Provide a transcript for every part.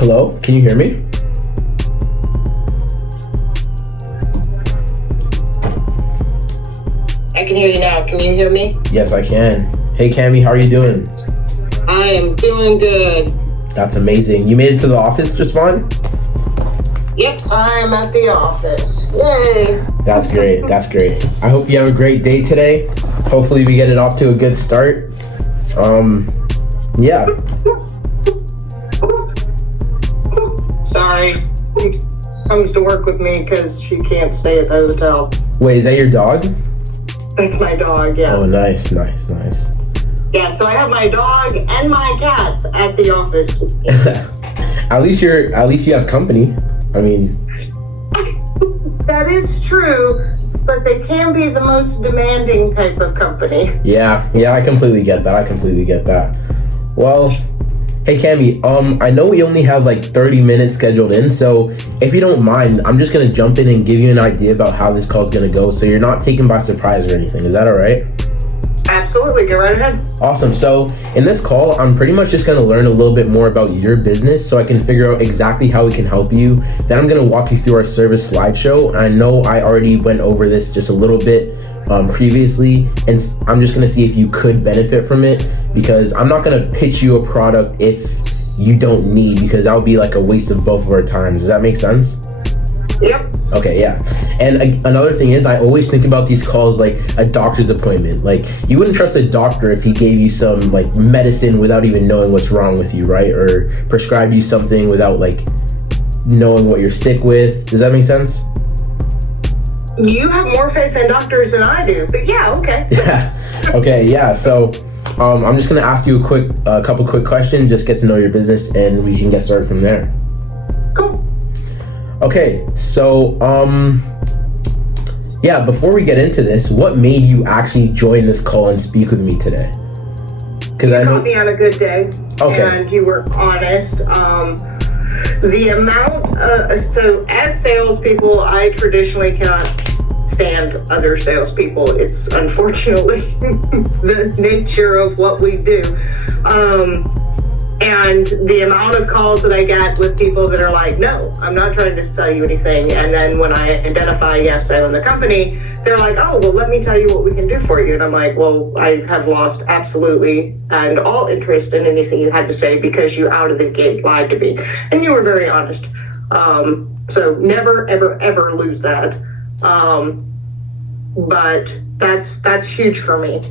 Hello, can you hear me? I can hear you now. Can you hear me? Yes, I can. Hey, Cammy, how are you doing? I am doing good. That's amazing. You made it to the office just fine? Yep, I'm at the office. Yay! That's great. That's great. I hope you have a great day today. Hopefully we get it off to a good start. Yeah. Sorry. She comes to work with me because she can't stay at the hotel. Wait, is that your dog? That's my dog, yeah. Oh, nice. Yeah, so I have my dog and my cats at the office. At least you have company. I mean, that is true, but they can be the most demanding type of company. yeah, I completely get that. Well, hey Cammy, I know we only have like 30 minutes scheduled in, so if you don't mind, I'm just gonna jump in and give you an idea about how this call is gonna go, so you're not taken by surprise or anything. Is that all right? Absolutely, go right ahead. Awesome. So in this call, I'm pretty much just going to learn a little bit more about your business so I can figure out exactly how we can help you. Then I'm going to walk you through our service slideshow. And I know I already went over this just a little bit previously, and I'm just going to see if you could benefit from it, because I'm not going to pitch you a product if you don't need, because that would be like a waste of both of our times. Does that make sense? Yep. Okay, yeah. And another thing is, I always think about these calls like a doctor's appointment. Like, you wouldn't trust a doctor if he gave you some like medicine without even knowing what's wrong with you, right? Or prescribed you something without like knowing what you're sick with. Does that make sense? You have more faith in doctors than I do, but yeah, okay. Yeah. Okay, yeah. So I'm just gonna ask you a couple quick questions, just get to know your business, and we can get started from there. Cool. Okay, so yeah, before we get into this, what made you actually join this call and speak with me today? You caught me on a good day, okay, and you were honest. The amount, so as salespeople, I traditionally cannot stand other salespeople. It's unfortunately the nature of what we do. And the amount of calls that I get with people that are like, no, I'm not trying to sell you anything. And then when I identify, yes, I own the company, they're like, oh, well, let me tell you what we can do for you. And I'm like, well, I have lost absolutely and all interest in anything you had to say because you out of the gate lied to me. And you were very honest. So never, ever, ever lose that. But that's huge for me.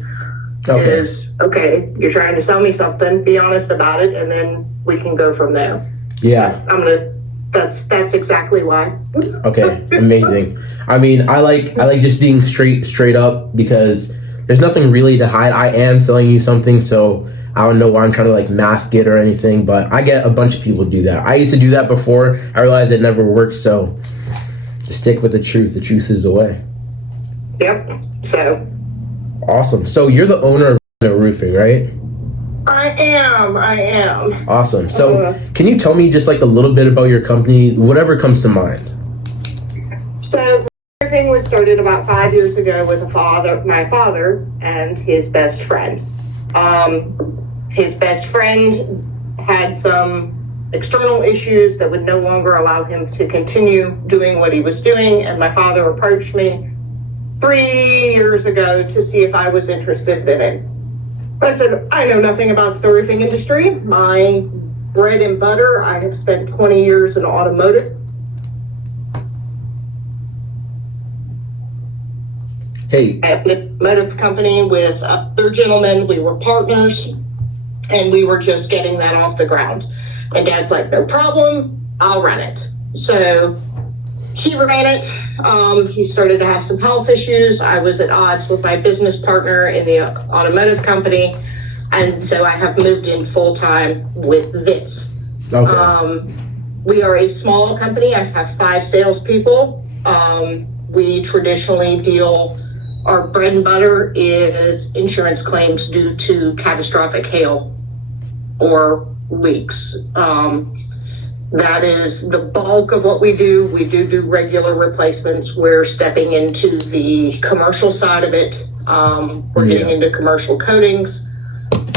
okay. Is okay, you're trying to sell me something, be honest about it, and then we can go from there. Yeah. So that's exactly why. Okay, amazing. I mean, I like just being straight up, because there's nothing really to hide. I am selling you something, so I don't know why I'm trying to like mask it or anything, but I get a bunch of people do that. I used to do that before. I realized it never worked, so just stick with the truth. The truth is the way. Yep. So Awesome. So you're the owner of Roofing, right? I am. Awesome. So can you tell me just like a little bit about your company, whatever comes to mind? So everything was started about 5 years ago with my father and his best friend. His best friend had some external issues that would no longer allow him to continue doing what he was doing, and my father approached me 3 years ago to see if I was interested in it. I said, I know nothing about the roofing industry. My bread and butter, I have spent 20 years in automotive. Hey. At an automotive company with other gentlemen. We were partners, and we were just getting that off the ground. And Dad's like, no problem, I'll run it. So he ran it. He started to have some health issues. I was at odds with my business partner in the automotive company. And so I have moved in full time with this. Okay. We are a small company. I have 5 salespeople. We traditionally our bread and butter is insurance claims due to catastrophic hail or leaks. That is the bulk of what we do. We do regular replacements. We're stepping into the commercial side of it. We're getting into commercial coatings.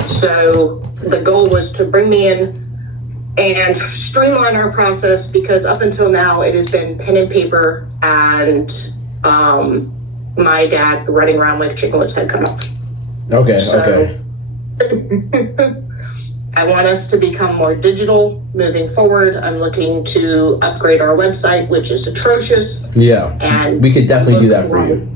So the goal was to bring me in and streamline our process, because up until now it has been pen and paper and my dad running around like a chicken with his head cut off. Okay. I want us to become more digital moving forward. I'm looking to upgrade our website, which is atrocious. Yeah, and we could definitely do that for you.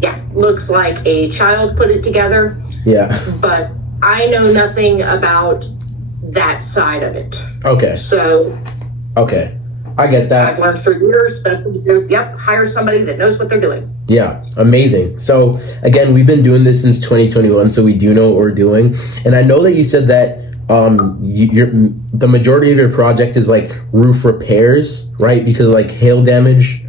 Yeah, looks like a child put it together. Yeah. But I know nothing about that side of it. Okay. So. Okay, I get that. I've learned through years, but hire somebody that knows what they're doing. Yeah, amazing. So again, we've been doing this since 2021, so we do know what we're doing. And I know that you said that the majority of your project is like roof repairs, right? Because like hail damage.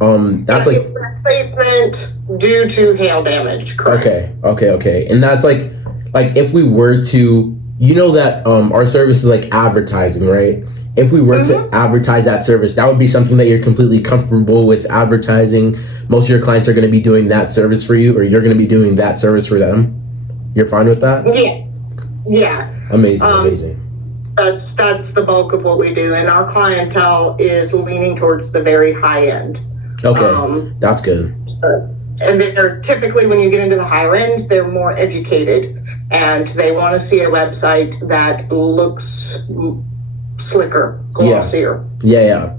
That's like replacement due to hail damage. Correct. Okay. And that's like if we were to, you know that our service is like advertising, right? If we were to advertise that service, that would be something that you're completely comfortable with advertising. Most of your clients are going to be doing that service for you, or you're going to be doing that service for them. You're fine with that? Yeah. Amazing. That's the bulk of what we do, and our clientele is leaning towards the very high end. Okay, that's good. And they're typically, when you get into the higher end, they're more educated, and they want to see a website that looks slicker, glossier. Yeah,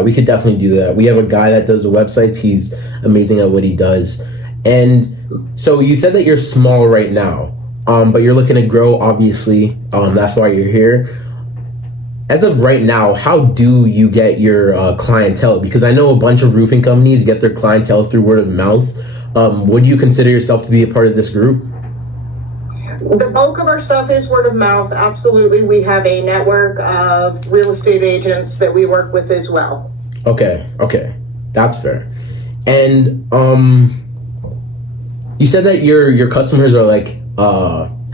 we could definitely do that. We have a guy that does the websites. He's amazing at what he does. And so you said that you're small right now, but you're looking to grow, obviously. That's why you're here. As of right now, how do you get your clientele? Because I know a bunch of roofing companies get their clientele through word of mouth. Would you consider yourself to be a part of this group? The bulk of our stuff is word of mouth. Absolutely. We have a network of real estate agents that we work with as well. Okay. That's fair. And you said that your customers are like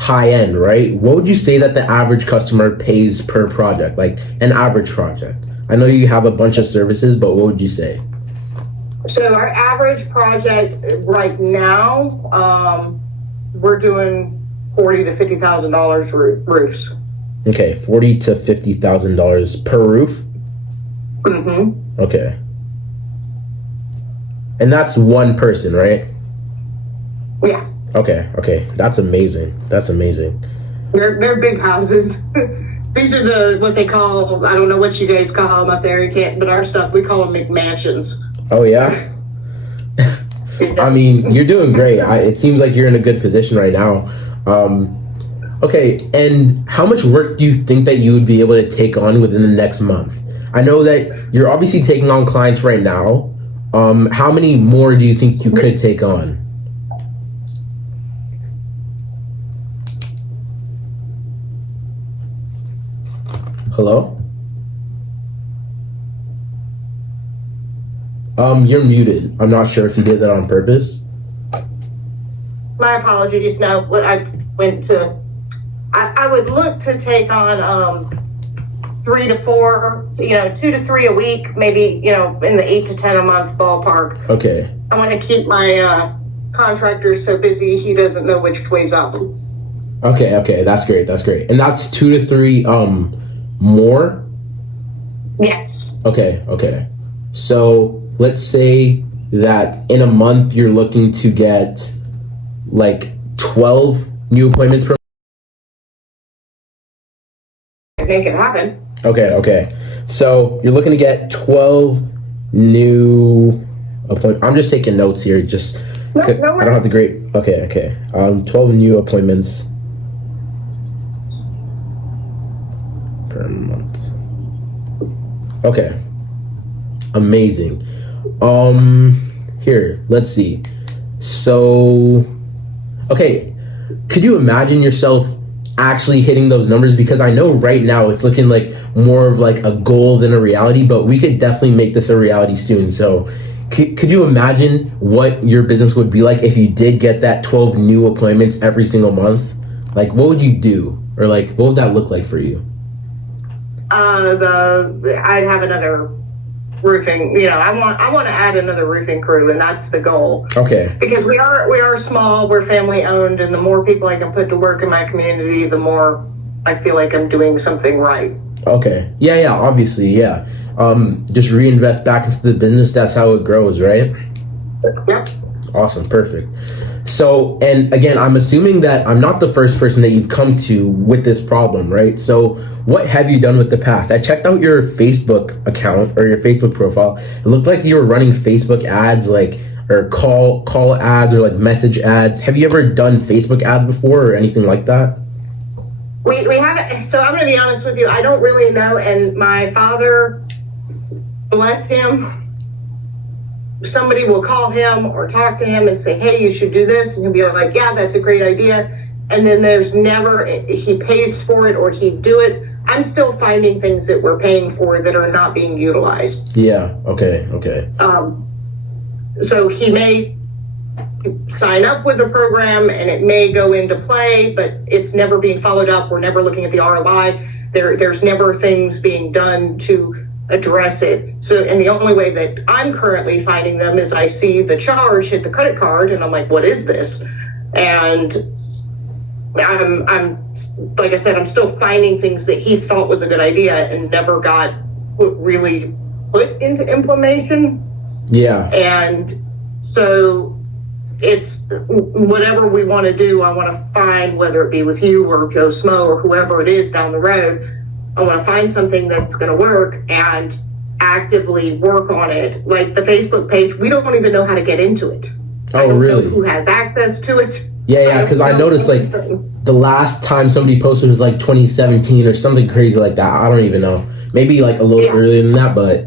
high end, right? What would you say that the average customer pays per project, like an average project? I know you have a bunch of services, but what would you say? So our average project right now, we're doing $40,000 to $50,000 roofs. Okay, $40,000 to $50,000 per roof. Okay, and that's one person, right? Yeah. Okay, that's amazing. They're big houses. These are what they call, I don't know what you guys call them up there. You can't, but our stuff, we call them McMansions. Oh yeah. I mean, you're doing great. It seems like you're in a good position right now. Okay, and how much work do you think that you would be able to take on within the next month? I know that you're obviously taking on clients right now. How many more do you think you could take on? Hello? You're muted. I'm not sure if you did that on purpose. My apologies. No, I would look to take on 3 to 4, 2 to 3 a week, maybe, in the 8 to 10 a month ballpark. Okay. I want to keep my contractor so busy he doesn't know which way's up. Okay, that's great. And that's 2 to 3 more? Yes. Okay. So let's say that in a month you're looking to get like 12 new appointments per month. I think it happen. Okay. So you're looking to get 12 new appointments. I'm just taking notes here. No I don't have the great. Okay. 12 new appointments per month. Okay. Amazing. Here, let's see. So, okay, could you imagine yourself actually hitting those numbers? Because I know right now it's looking like more of like a goal than a reality, but we could definitely make this a reality soon. So could you imagine what your business would be like if you did get that 12 new appointments every single month? Like, what would you do? Or like, what would that look like for you? I'd have another roofing, I want to add another roofing crew, and that's the goal. Okay. Because we are small, we're family owned, and the more people I can put to work in my community, the more I feel like I'm doing something right. Okay. Yeah, obviously, yeah. Just reinvest back into the business. That's how it grows, right? Yep. Awesome. Perfect. So, and again, I'm assuming that I'm not the first person that you've come to with this problem, right? So, what have you done with the past? I checked out your Facebook account or your Facebook profile. It looked like you were running Facebook ads, like, or call ads or like message ads. Have you ever done Facebook ads before or anything like that? We haven't. So I'm going to be honest with you. I don't really know. And my father, bless him, somebody will call him or talk to him and say, hey, you should do this. And he'll be like, yeah, that's a great idea. And then there's never, he pays for it or he'd do it. I'm still finding things that we're paying for that are not being utilized. Yeah. Okay. So he may sign up with a program and it may go into play, but it's never being followed up. We're never looking at the ROI. There's never things being done to address it. So, and the only way that I'm currently finding them is I see the charge hit the credit card and I'm like, what is this? And I'm like I said, I'm still finding things that he thought was a good idea and never got really put into implementation. Yeah. And so it's whatever we want to do, I want to find, whether it be with you or Joe Smo or whoever it is down the road, I want to find something that's going to work and actively work on it. Like the Facebook page, we don't even know how to get into it. Oh, really? Know who has access to it. Yeah, because I noticed like the last time somebody posted was like 2017 or something crazy like that. I don't even know. Maybe like a little earlier than that, but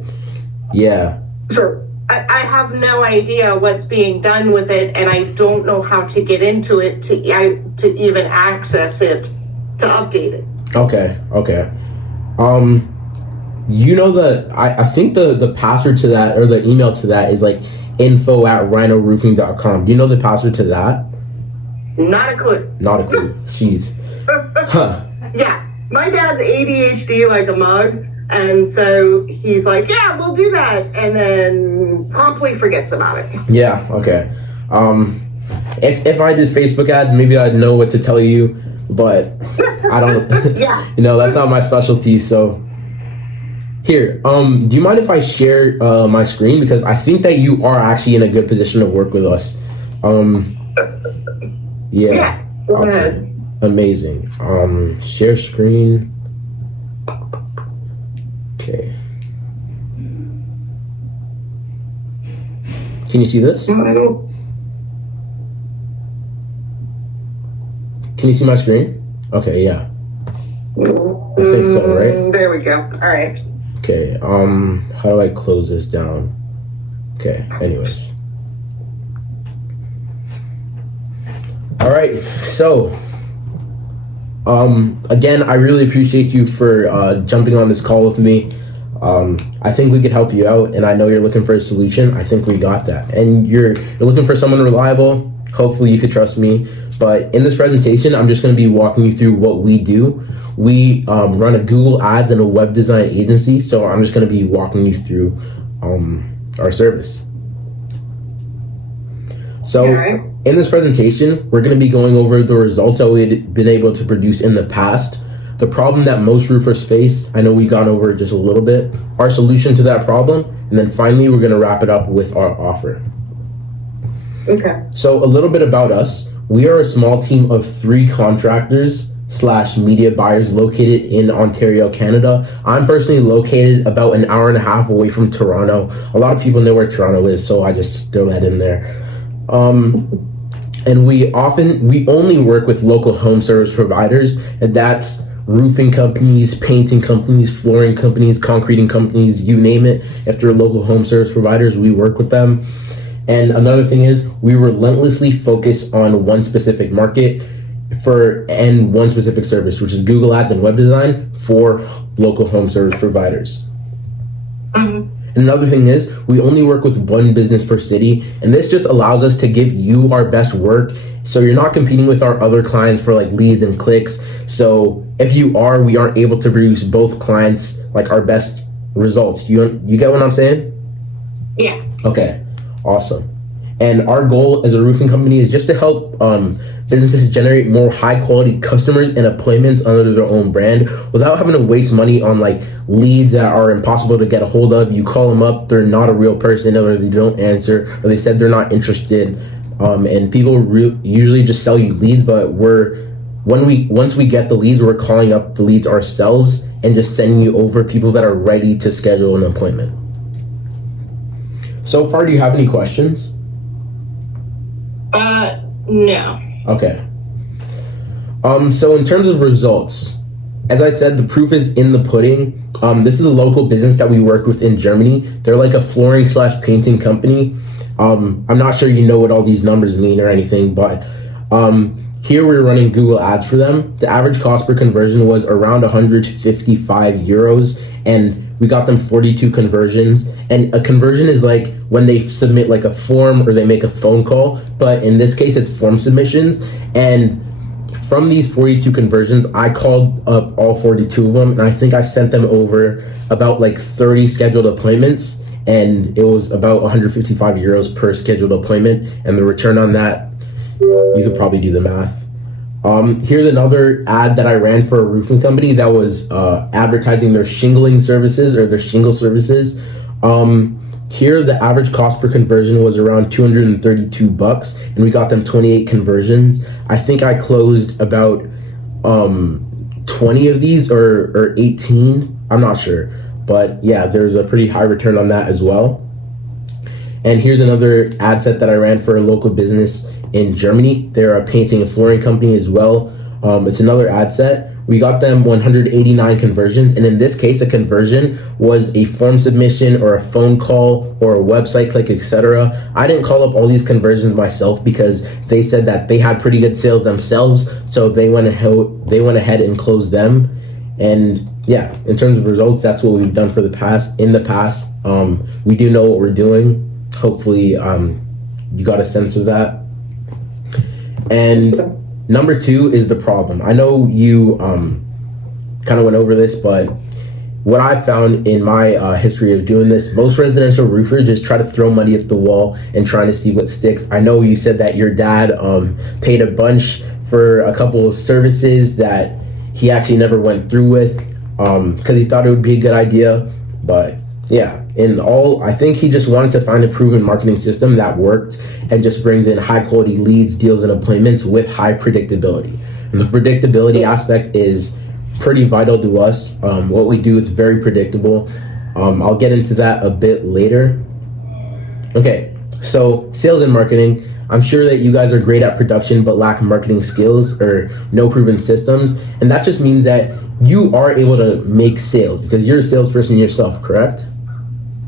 yeah. So I have no idea what's being done with it, and I don't know how to get into it to even access it, to update it. Okay. You know I think the password to that or the email to that is like info@rhinoroofing.com. Do you know the password to that? Not a clue. Jeez. Huh. Yeah. My dad's ADHD like a mug. And so he's like, yeah, we'll do that. And then promptly forgets about it. Yeah. Okay. If I did Facebook ads, maybe I'd know what to tell you, but I don't. Yeah. That's not my specialty. So here, do you mind if I share my screen, because I think that you are actually in a good position to work with us. Yeah. Go ahead. Amazing. Share screen. Okay. Can you see this? I don't. Can you see my screen? Okay, yeah. I think so, right? There we go. All right. Okay, how do I close this down? Okay, anyways. All right, so, again, I really appreciate you for jumping on this call with me. I think we could help you out, and I know you're looking for a solution. I think we got that. And you're looking for someone reliable. Hopefully you could trust me. But in this presentation, I'm just going to be walking you through what we do. We run a Google Ads and a web design agency, so I'm just going to be walking you through our service. So in this presentation, we're going to be going over the results that we've been able to produce in the past, the problem that most roofers face. I know we've gone over it just a little bit, our solution to that problem, and then finally we're going to wrap it up with our offer. Okay. So a little bit about us. We are a small team of 3 contractors / media buyers located in Ontario, Canada. I'm personally located about an hour and a half away from Toronto. A lot of people know where Toronto is, so I just throw that in there. And we only work with local home service providers, and that's roofing companies, painting companies, flooring companies, concreting companies, you name it. If they're local home service providers, we work with them. And another thing is, we relentlessly focus on one specific market and one specific service, which is Google Ads and web design for local home service providers. And another thing is, we only work with one business per city, and this just allows us to give you our best work, so you're not competing with our other clients for like leads and clicks. So if we aren't able to produce both clients like our best results. You get what I'm saying? Yeah. Okay. Awesome. And our goal as a roofing company is just to help businesses generate more high quality customers and appointments under their own brand without having to waste money on like leads that are impossible to get a hold of. You call them up, they're not a real person, or they don't answer, or they said they're not interested. And people usually just sell you leads, but once we get the leads, we're calling up the leads ourselves and just sending you over people that are ready to schedule an appointment. So far, do you have any questions? No. Okay. So in terms of results, as I said, the proof is in the pudding. This is a local business that we worked with in Germany. They're like a flooring / painting company. I'm not sure you know what all these numbers mean or anything, but here we're running Google ads for them. The average cost per conversion was around 155 euros, and we got them 42 conversions. And a conversion is like when they submit like a form or they make a phone call, but in this case it's form submissions. And from these 42 conversions, I called up all 42 of them, and I think I sent them over about like 30 scheduled appointments, and it was about 155 euros per scheduled appointment. And the return on that, you could probably do the math. Here's another ad that I ran for a roofing company that was advertising their shingling services or their shingle services. Here, the average cost per conversion was around $232, and we got them 28 conversions. I think I closed about 20 of these or 18. I'm not sure, but yeah, there's a pretty high return on that as well. And here's another ad set that I ran for a local business in Germany. They're a painting and flooring company as well. It's another ad set. We got them 189 conversions, and in this case, a conversion was a form submission or a phone call or a website click, etc. I didn't call up all these conversions myself because they said that they had pretty good sales themselves, so they went ahead and closed them. And yeah, in terms of results, that's what we've done in the past. We do know what we're doing. Hopefully, you got a sense of that. And number 2 is the problem. I know you kind of went over this, but what I found in my history of doing this, most residential roofers just try to throw money at the wall and trying to see what sticks. I know you said that your dad paid a bunch for a couple of services that he actually never went through with because he thought it would be a good idea. But yeah, in all, I think he just wanted to find a proven marketing system that worked and just brings in high quality leads, deals, and appointments with high predictability. And the predictability aspect is pretty vital to us. What we do is very predictable. I'll get into that a bit later. Okay, so sales and marketing. I'm sure that you guys are great at production but lack marketing skills or no proven systems. And that just means that you are able to make sales because you're a salesperson yourself, correct?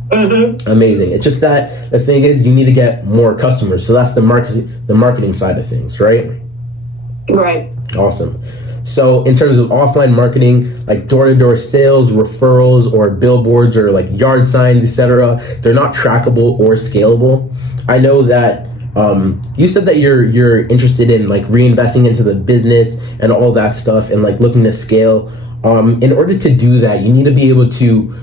Mm-hmm. Amazing. It's just that the thing is you need to get more customers. So that's the marketing side of things, right? Right. Awesome. So in terms of offline marketing, like door-to-door sales, referrals, or billboards, or like yard signs, etc., they're not trackable or scalable. I know that you said that you're interested in like reinvesting into the business and all that stuff and like looking to scale. In order to do that, you need to be able to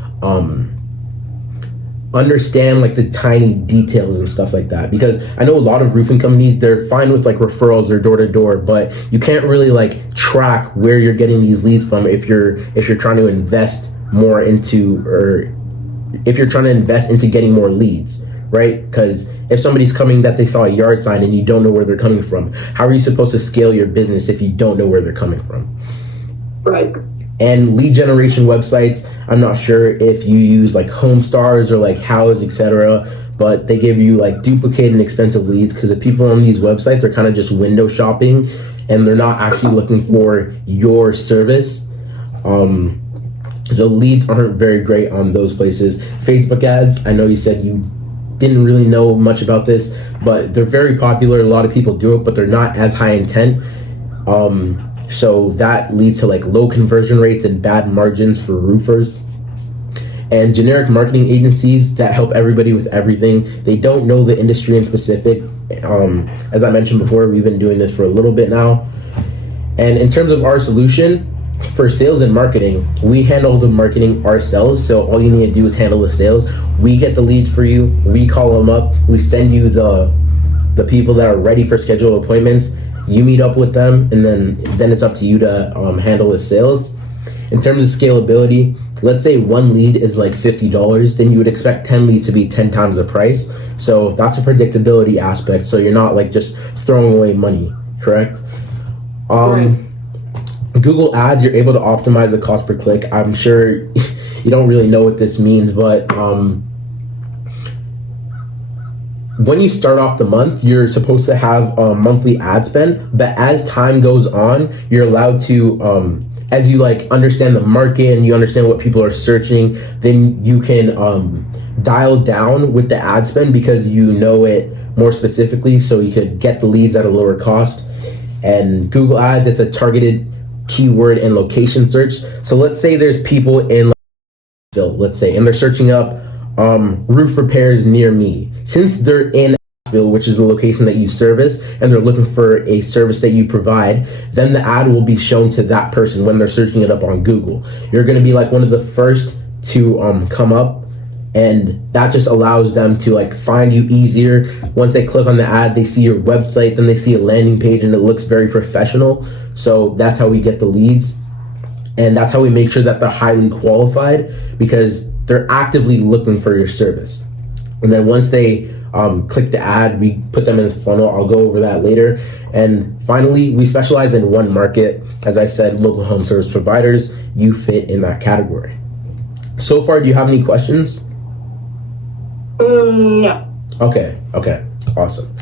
understand like the tiny details and stuff like that, because I know a lot of roofing companies, they're fine with like referrals or door to door, but you can't really like track where you're getting these leads from if you're trying to invest more into, or if you're trying to invest into getting more leads, right? Because if somebody's coming that they saw a yard sign and you don't know where they're coming from, how are you supposed to scale your business if you don't know where they're coming from? Right. And lead generation websites, I'm not sure if you use like HomeStars or like House, etc., but they give you like duplicated and expensive leads because the people on these websites are kind of just window shopping and they're not actually looking for your service. So leads aren't very great on those places. Facebook ads, I know you said you didn't really know much about this, but they're very popular. A lot of people do it, but they're not as high intent. So that leads to like low conversion rates and bad margins for roofers. And generic marketing agencies that help everybody with everything, they don't know the industry in specific. As I mentioned before, we've been doing this for a little bit now. And in terms of our solution for sales and marketing, we handle the marketing ourselves. So all you need to do is handle the sales. We get the leads for you. We call them up. We send you the the people that are ready for scheduled appointments, you meet up with them, and then it's up to you to handle the sales. In terms of scalability, let's say one lead is like $50, then you would expect 10 leads to be 10 times the price. So that's a predictability aspect. So you're not like just throwing away money, correct? Right. Google Ads, you're able to optimize the cost per click. I'm sure you don't really know what this means, but when you start off the month, you're supposed to have a monthly ad spend, but as time goes on, you're allowed to as you like understand the market and you understand what people are searching, then you can dial down with the ad spend because you know it more specifically, so you could get the leads at a lower cost. And Google Ads, it's a targeted keyword and location search. So let's say there's people in, let's say, and they're searching up roof repairs near me. Since they're in which is the location that you service, and they're looking for a service that you provide, then the ad will be shown to that person when they're searching it up on Google. You're going to be like one of the first to come up, and that just allows them to like find you easier. Once they click on the ad, they see your website, then they see a landing page, and it looks very professional. So that's how we get the leads, and that's how we make sure that they're highly qualified, because they're actively looking for your service. And then once they click the ad, we put them in the funnel. I'll go over that later. And finally, we specialize in one market. As I said, local home service providers. You fit in that category. So far, do you have any questions? No. Okay, awesome.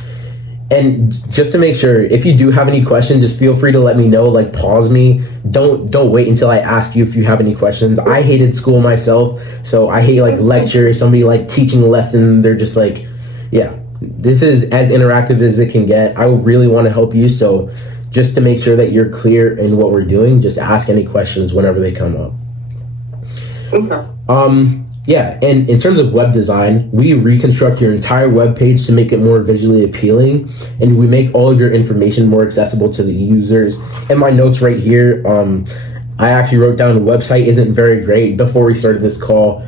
And just to make sure, if you do have any questions, just feel free to let me know, like pause me. Don't wait until I ask you if you have any questions. I hated school myself, so I hate like lectures, somebody like teaching a lesson, they're just like, yeah, this is as interactive as it can get. I really want to help you, so just to make sure that you're clear in what we're doing, just ask any questions whenever they come up. Okay. Yeah, and in terms of web design, we reconstruct your entire web page to make it more visually appealing, and we make all of your information more accessible to the users. In my notes right here, I actually wrote down the website isn't very great before we started this call.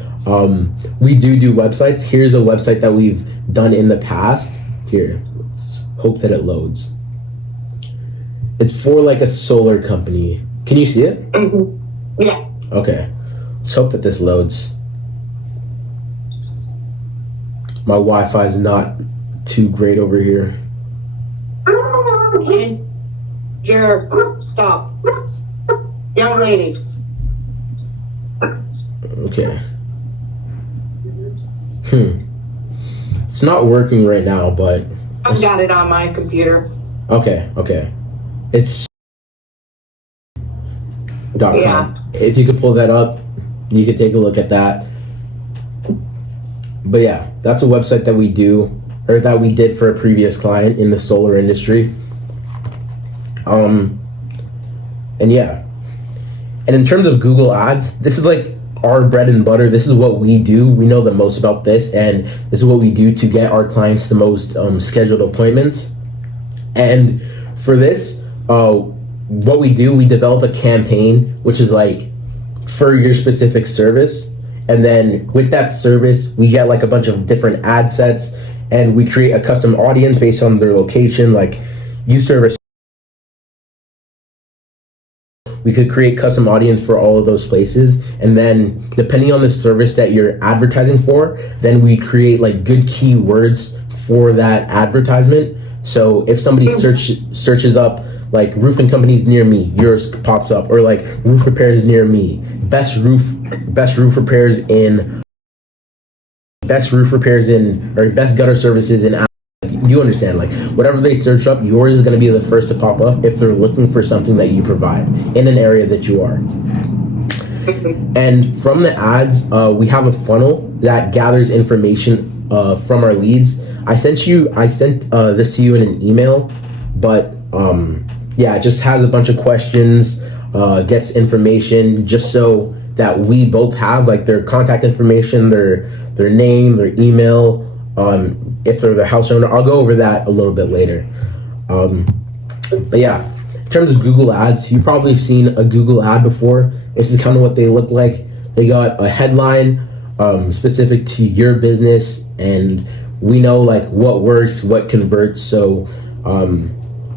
We do websites. Here's a website that we've done in the past. Here, let's hope that it loads. It's for like a solar company. Can you see it? Mm-hmm. Yeah. Okay, let's hope that this loads. My Wi-Fi is not too great over here. Jared, stop. Young lady. Okay. It's not working right now, but I've got it on my computer. Okay. It's .com. Yeah. If you could pull that up, you could take a look at that. But yeah, that's a website that we do, or that we did for a previous client in the solar industry. And yeah. And in terms of Google Ads, this is like our bread and butter. This is what we do. We know the most about this, and this is what we do to get our clients the most scheduled appointments. And for this, what we do, we develop a campaign, which is like for your specific service. And then with that service, we get like a bunch of different ad sets, and we create a custom audience based on their location. Like you service, we could create custom audience for all of those places. And then depending on the service that you're advertising for, then we create like good keywords for that advertisement. So if somebody searches up like roofing companies near me, yours pops up, or like roof repairs near me, best roof repairs in, or best gutter services in, you understand, like whatever they search up, yours is going to be the first to pop up if they're looking for something that you provide in an area that you are. And from the ads, we have a funnel that gathers information from our leads. I sent this to you in an email, but yeah, it just has a bunch of questions, gets information just so that we both have like their contact information, their name, their email, if they're the house owner. I'll go over that a little bit later. But yeah, in terms of Google Ads, you've probably seen a Google ad before. This is kind of what they look like. They got a headline specific to your business, and we know like what works, what converts. So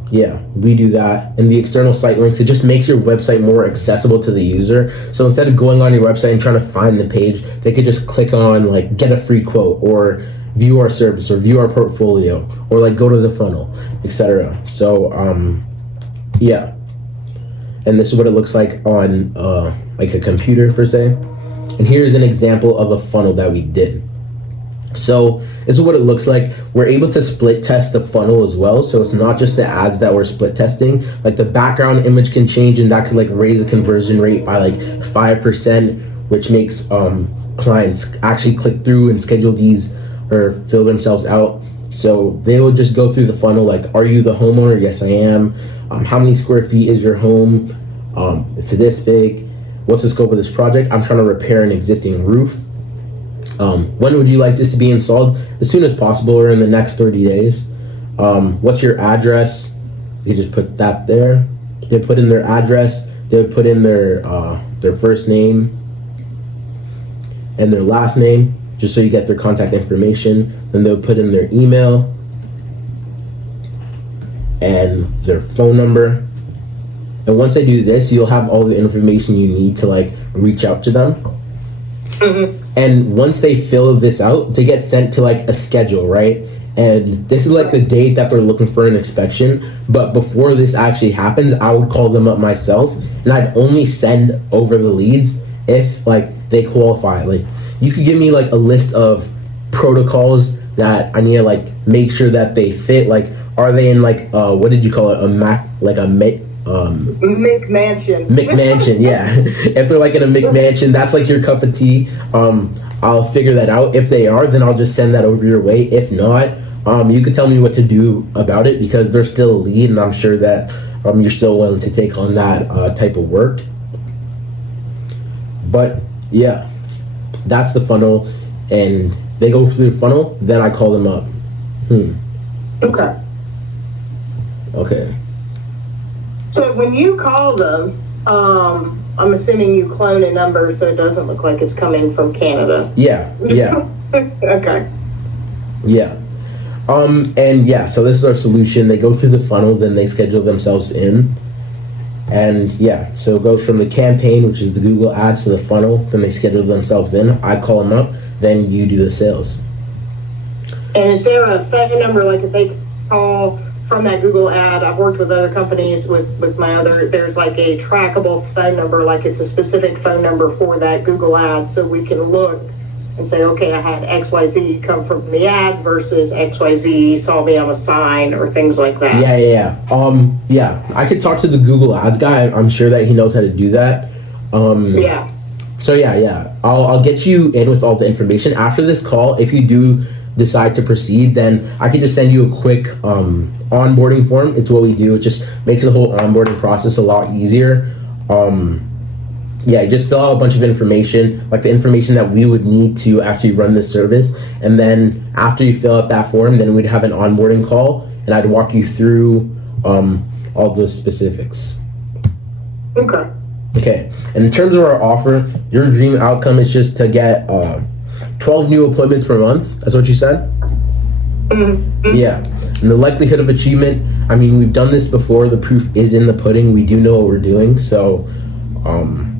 yeah, we do that. And the external site links, it just makes your website more accessible to the user. So instead of going on your website and trying to find the page, they could just click on like get a free quote, or view our service, or view our portfolio, or like go to the funnel, etc. So yeah, and this is what it looks like on like a computer per se. And here's an example of a funnel that we did. So this is what it looks like. We're able to split test the funnel as well. So it's not just the ads that we're split testing. Like the background image can change, and that could like raise the conversion rate by like 5%, which makes clients actually click through and schedule these or fill themselves out. So they will just go through the funnel like, are you the homeowner? Yes, I am. How many square feet is your home? It's this big. What's the scope of this project? I'm trying to repair an existing roof. When would you like this to be installed? As soon as possible, or in the next 30 days. What's your address? You just put that there. They put in their address. They would put in their first name and their last name, just so you get their contact information. Then they would put in their email and their phone number. And once they do this, you'll have all the information you need to like reach out to them. Mm-hmm. And once they fill this out, they get sent to like a schedule, right? And this is like the date that they're looking for an inspection. But before this actually happens, I would call them up myself, and I'd only send over the leads if like they qualify. Like you could give me like a list of protocols that I need to like make sure that they fit. Like, are they in like what did you call it? McMansion. McMansion, yeah. If they're like in a McMansion, that's like your cup of tea. I'll figure that out. If they are, then I'll just send that over your way. If not, you can tell me what to do about it, because they're still a lead, and I'm sure that you're still willing to take on that type of work. But yeah, that's the funnel, and they go through the funnel, then I call them up. Okay. So when you call them, I'm assuming you clone a number so it doesn't look like it's coming from Canada. Yeah. Okay. Yeah. And yeah, so this is our solution. They go through the funnel, then they schedule themselves in. And yeah, so it goes from the campaign, which is the Google ads, to the funnel, then they schedule themselves in. I call them up, then you do the sales. And is there a phone number, like if they call from that Google ad? I've worked with other companies with my other, there's like a trackable phone number, like it's a specific phone number for that Google ad, so we can look and say, okay, I had XYZ come from the ad versus XYZ saw me on a sign, or things like that. Yeah, I could talk to the Google ads guy. I'm sure that he knows how to do that. Yeah. So yeah, I'll get you in with all the information after this call. If you do decide to proceed, then I can just send you a quick onboarding form. It's what we do. It just makes the whole onboarding process a lot easier. Yeah, you just fill out a bunch of information, like the information that we would need to actually run this service. And then after you fill out that form, then we'd have an onboarding call, and I'd walk you through all those specifics. Okay, and in terms of our offer, your dream outcome is just to get 12 new appointments per month. That's what you said? Mm-hmm. Yeah, and the likelihood of achievement, I mean, we've done this before. The proof is in the pudding. We do know what we're doing, so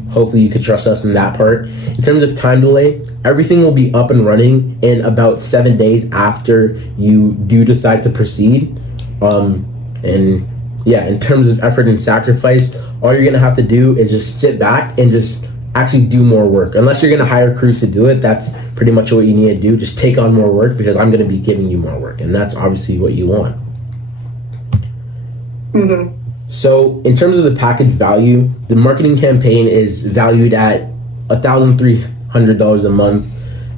hopefully you could trust us in that part. In terms of time delay, everything will be up and running in about 7 days after you do decide to proceed. And yeah, in terms of effort and sacrifice, all you're gonna have to do is just sit back and just actually do more work. Unless you're gonna hire crews to do it, that's pretty much what you need to do. Just take on more work, because I'm gonna be giving you more work, and that's obviously what you want. Mm-hmm. So in terms of the package value, the marketing campaign is valued at $1,300 a month.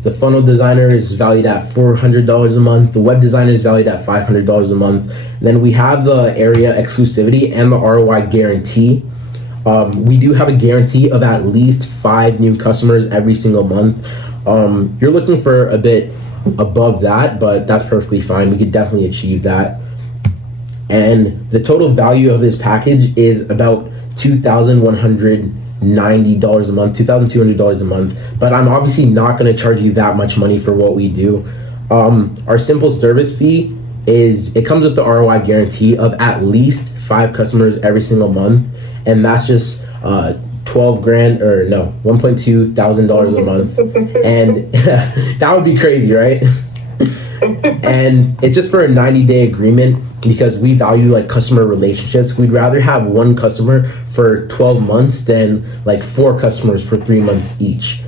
The funnel designer is valued at $400 a month. The web designer is valued at $500 a month. Then we have the area exclusivity and the ROI guarantee. We do have a guarantee of at least 5 new customers every single month. You're looking for a bit above that, but that's perfectly fine. We could definitely achieve that. And the total value of this package is about $2,190 a month, $2,200 a month. But I'm obviously not going to charge you that much money for what we do. Our simple service fee it comes with the ROI guarantee of at least 5 customers every single month, and that's just 12 grand, or no, $1.2 thousand a month, and that would be crazy, right? And it's just for a 90-day agreement, because we value like customer relationships. We'd rather have one customer for 12 months than like 4 customers for 3 months each.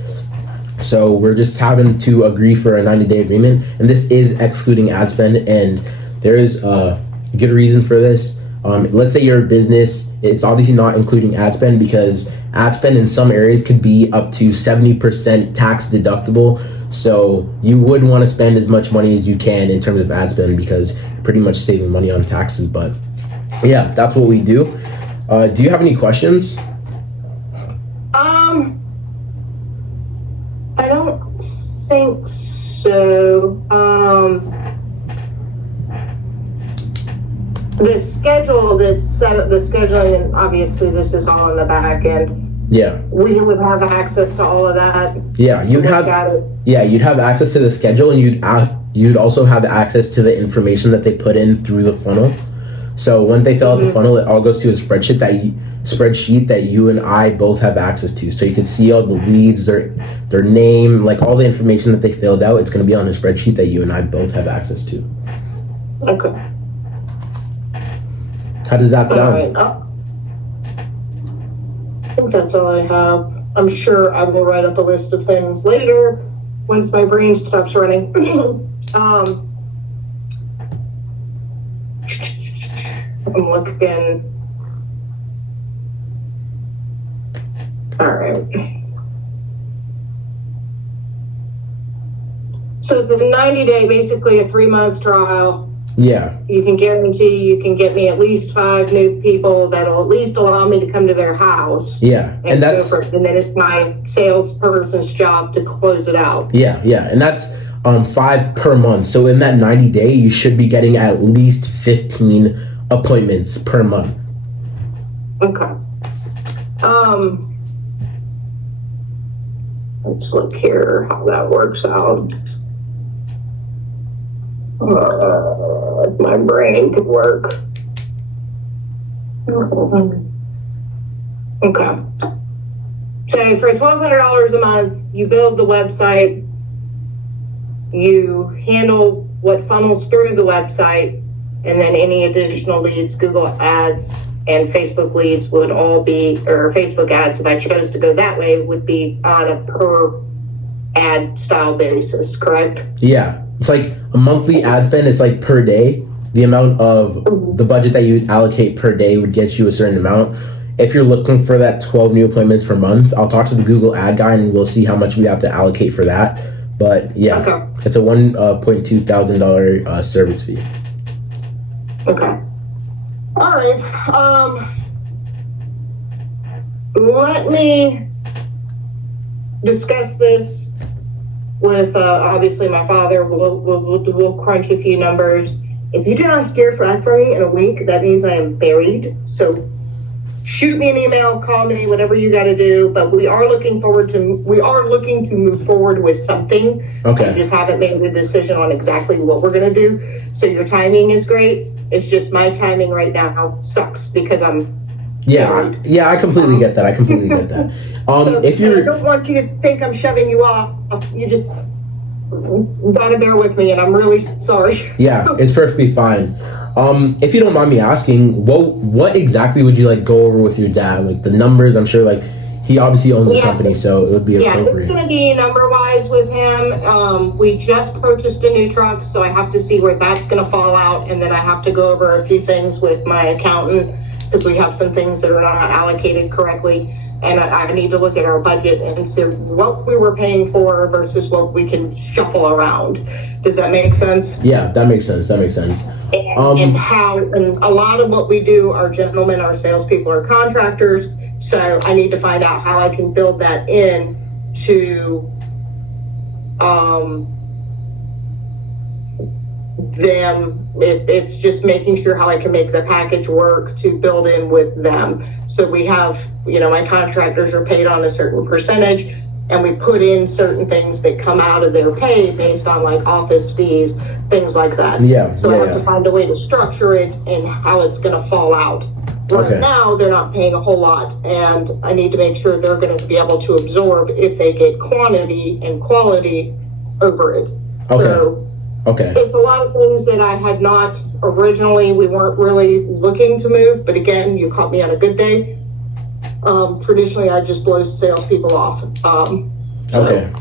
So we're just having to agree for a 90-day agreement, and this is excluding ad spend, and there is a good reason for this. Let's say you're a business, it's obviously not including ad spend, because ad spend in some areas could be up to 70% tax deductible. So you would want to spend as much money as you can in terms of ad spend, because you're pretty much saving money on taxes. But yeah, that's what we do. Do you have any questions? I don't think so. The schedule that's set up, the scheduling, and obviously this is all on the back end. Yeah. We would have access to all of that. Yeah, you'd have access to the schedule, and you'd also have access to the information that they put in through the funnel. So when they fill out the funnel, it all goes to a spreadsheet that you and I both have access to. So you can see all the leads, their name, like all the information that they filled out. It's going to be on a spreadsheet that you and I both have access to. Okay. How does that sound? All right. I think that's all I have. I'm sure I will write up a list of things later once my brain stops running. I'm looking. All right. So it's a 90-day, basically a 3-month trial. Yeah. You can guarantee you can get me at least 5 new people that'll at least allow me to come to their house. Yeah, and then it's my salesperson's job to close it out. Yeah, and that's 5 per month. So in that 90-day, you should be getting at least 15 appointments per month. Okay. Let's look here how that works out. If my brain could work. Okay. So for $1,200 a month, you build the website, you handle what funnels through the website, and then any additional leads, Google ads and Facebook leads would all be, or Facebook ads, if I chose to go that way, would be on a per ad style basis, correct? Yeah. It's like a monthly ad spend. It's like per day. The amount of the budget that you allocate per day would get you a certain amount. If you're looking for that 12 new appointments per month, I'll talk to the Google ad guy and we'll see how much we have to allocate for that. But yeah, okay. It's a $1.2 thousand service fee. Okay. All right. Let me discuss this with obviously my father. We'll crunch a few numbers. If you do not hear back from me in a week, that means I am buried. So shoot me an email, call me, whatever you got to do. But we are looking to move forward with something. Okay. I just haven't made a decision on exactly what we're going to do. So your timing is great. It's just my timing right now sucks because I'm buried. Yeah, I completely get that. So, if I don't want you to think I'm shoving you off. You just gotta bear with me, and I'm really sorry. Yeah, it's perfectly fine. If you don't mind me asking, what exactly would you like go over with your dad? Like the numbers, I'm sure like he obviously owns the company, so it would be appropriate. Yeah, it's gonna be number wise with him. We just purchased a new truck, so I have to see where that's gonna fall out, and then I have to go over a few things with my accountant because we have some things that are not allocated correctly. And I need to look at our budget and see what we were paying for versus what we can shuffle around. Does that make sense? Yeah, that makes sense. And a lot of what we do, our gentlemen, our salespeople are contractors. So I need to find out how I can build that in to them. It's just making sure how I can make the package work to build in with them. So we have, my contractors are paid on a certain percentage. and we put in certain things that come out of their pay based on like office fees, things like that. So I have to find a way to structure it and how it's going to fall out. Right now, they're not paying a whole lot, and I need to make sure they're going to be able to absorb if they get quantity and quality over it. So it's a lot of things that I had not originally, we weren't really looking to move, but again, you caught me on a good day. Traditionally, I just blow salespeople off.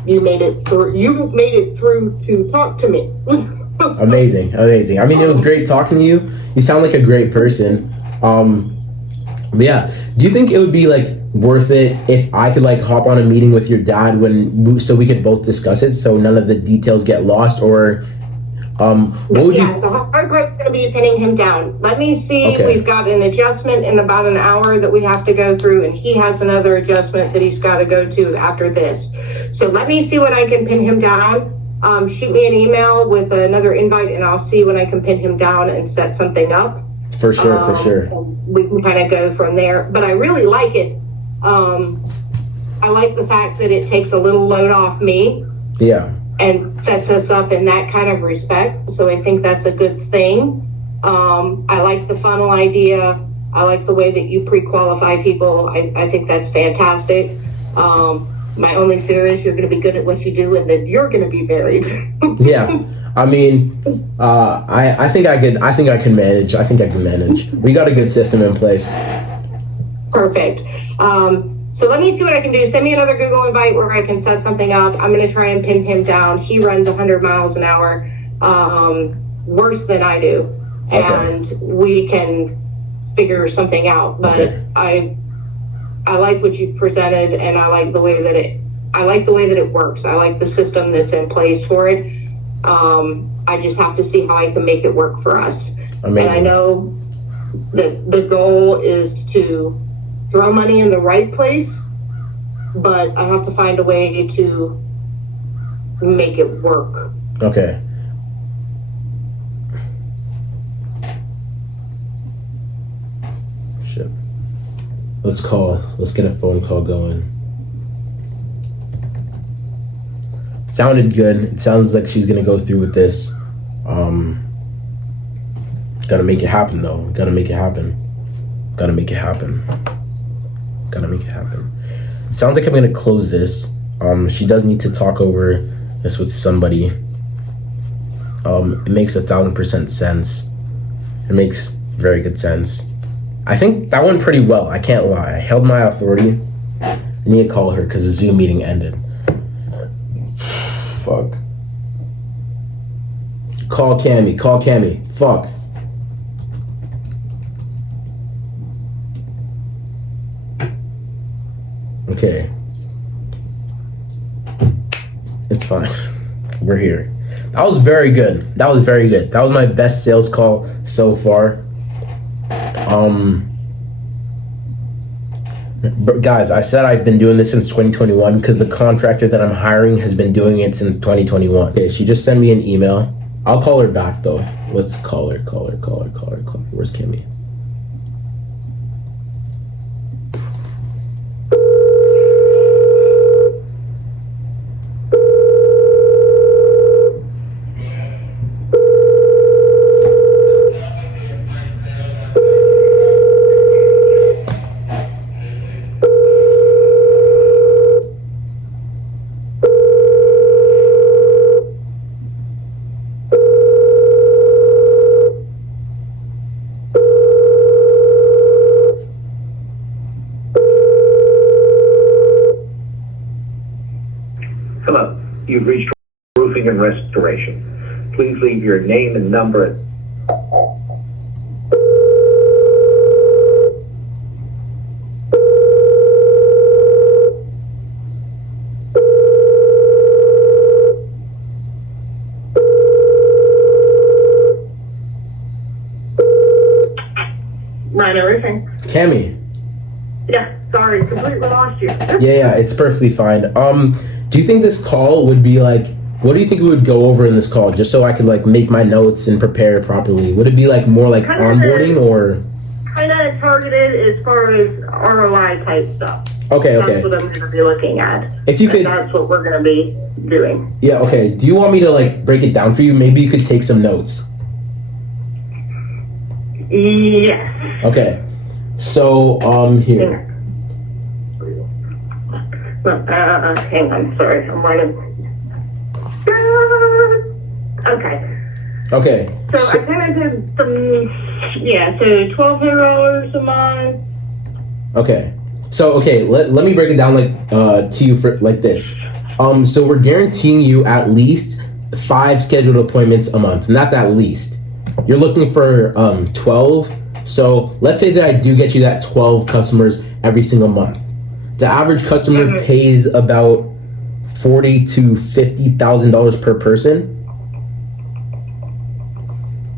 You made it through to talk to me. Amazing. I mean, it was great talking to you. You sound like a great person. But yeah, do you think it would be like worth it if I could like hop on a meeting with your dad so we could both discuss it, so none of the details get lost? Or what would the hard part's going to be pinning him down. Let me see. We've got an adjustment in about an hour that we have to go through, and he has another adjustment that he's got to go to after this. So let me see what I can pin him down. Shoot me an email with another invite, and I'll see when I can pin him down and set something up. For sure. We can kind of go from there. But I really like it. I like the fact that it takes a little load off me. Yeah. And sets us up in that kind of respect. So I think that's a good thing. I like the funnel idea. I like the way that you pre-qualify people. I think that's fantastic. My only fear is you're going to be good at what you do and then you're going to be buried. Yeah. I mean, I think I can manage. We got a good system in place. Perfect. So let me see what I can do. Send me another Google invite where I can set something up. I'm going to try and pin him down. He runs 100 miles an hour, worse than I do. And we can figure something out. But I like what you presented, and I like the way that it works. I like the system that's in place for it. I just have to see how I can make it work for us. Amazing. And I know that the goal is to throw money in the right place, but I have to find a way to make it work. Okay. Shit. Let's get a phone call going. Sounded good. It sounds like she's gonna go through with this. Gotta make it happen though. Gotta make it happen. It sounds like I'm gonna close this. She does need to talk over this with somebody. It makes 1,000% sense. It makes very good sense. I think that went pretty well. I can't lie. I held my authority. I need to call her because the Zoom meeting ended. Fuck. Call Cammy. Fuck. Okay. It's fine. We're here. That was very good. That was my best sales call so far. Guys, I said I've been doing this since 2021 because the contractor that I'm hiring has been doing it since 2021. Okay, she just sent me an email. I'll call her back though. Let's call her. Where's Kimmy? Hello, you've reached Roofing and Restoration. Please leave your name and number. Rhino Roofing. Cammy. Yeah, sorry, completely lost you. Yeah, it's perfectly fine. Do you think this call would be like, what do you think we would go over in this call, just so I could like make my notes and prepare properly? Would it be like more like onboarding or? Kind of targeted as far as ROI type stuff. Okay, okay. That's what I'm going to be looking at. If you could, that's what we're going to be doing. yeah, okay. Do you want me to like break it down for you? Maybe you could take some notes. Yes. Okay. So, here. Hang on, sorry, I'm running. Okay. Okay. So I kind of did some, so $1,200 a month. Okay. So, okay, let me break it down like to you for like this. So we're guaranteeing you at least 5 scheduled appointments a month, and that's at least. You're looking for 12. So let's say that I do get you that 12 customers every single month. The average customer pays about $40,000 to $50,000 per person.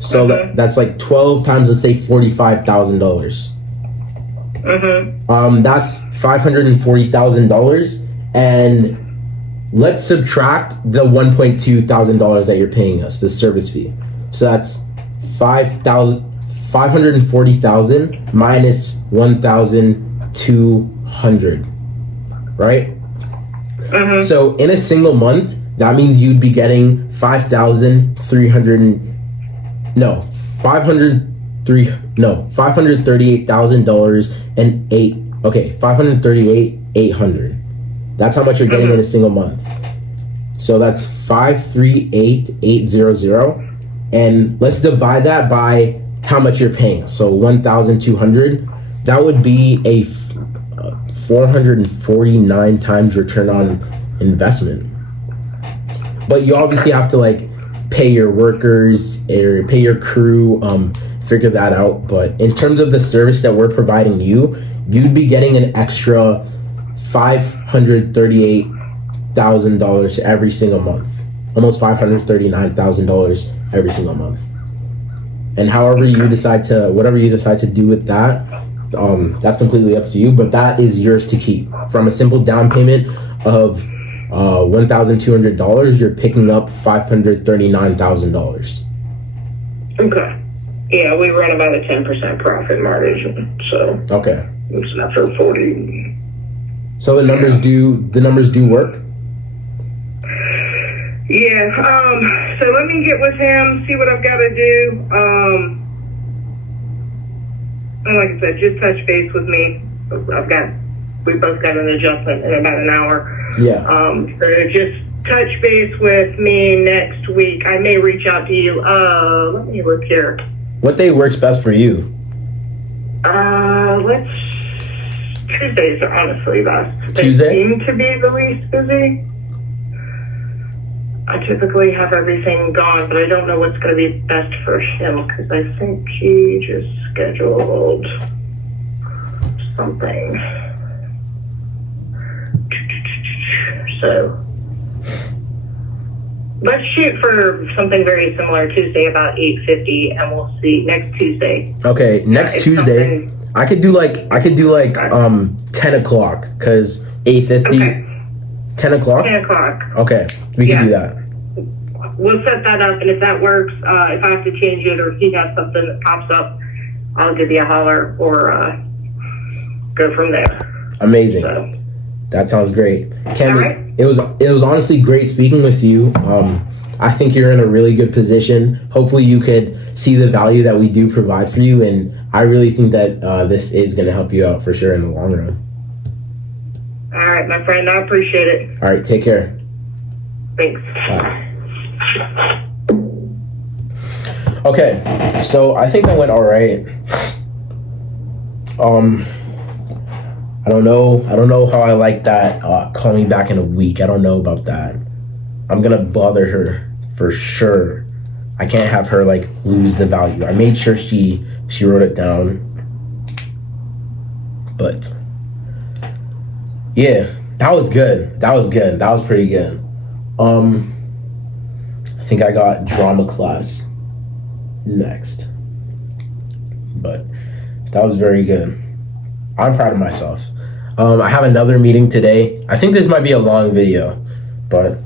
So that's like 12 times, let's say $45,000. That's $540,000, and let's subtract the $1,200 that you're paying us, the service fee. So that's $540,000 minus 1,200, right? So in a single month, that means you'd be getting $538,000 and $538,800. That's how much you're getting in a single month. So that's 538,800, and let's divide that by how much you're paying. So 1,200. That would be a 449 times return on investment. But you obviously have to like pay your workers or pay your crew, figure that out. But in terms of the service that we're providing you, you'd be getting an extra $538,000 every single month, almost $539,000 every single month. And whatever you decide to do with that, that's completely up to you. But that is yours to keep. From a simple down payment of $1,200, you're picking up $539,000. Okay. Yeah, we run about a 10% profit margin, so okay. It's not for 40. So the numbers do work. Yeah. So let me get with him, see what I've got to do. And like I said, just touch base with me. We both got an adjustment in about an hour. Yeah. So just touch base with me next week. I may reach out to you. Let me look here. What day works best for you? Tuesdays are honestly best. Tuesday? They seem to be the least busy. I typically have everything gone, but I don't know what's going to be best for him because I think he just scheduled something. So let's shoot for something very similar Tuesday about 8:50, and we'll see next Tuesday. Okay, next Tuesday. I could do like 10 o'clock because 8:50. Okay. 10 o'clock? 10 o'clock. Okay, we can do that. We'll set that up, and if that works, if I have to change it or if he has something that pops up, I'll give you a holler or go from there. Amazing. So. That sounds great. Cami, right. it was honestly great speaking with you. I think you're in a really good position. Hopefully you could see the value that we do provide for you, and I really think that this is going to help you out for sure in the long run. All right, my friend. I appreciate it. All right, take care. Thanks. Bye. Okay, so I think that went all right. I don't know how I like that. Call me back in a week. I don't know about that. I'm gonna bother her for sure. I can't have her like lose the value. I made sure she wrote it down. But yeah, that was good. That was pretty good. I think I got drama class next. But that was very good. I'm proud of myself. I have another meeting today. I think this might be a long video, but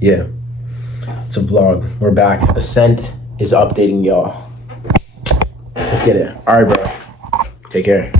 yeah, it's a vlog. We're back. Ascent is updating y'all. Let's get it. All right, bro. Take care.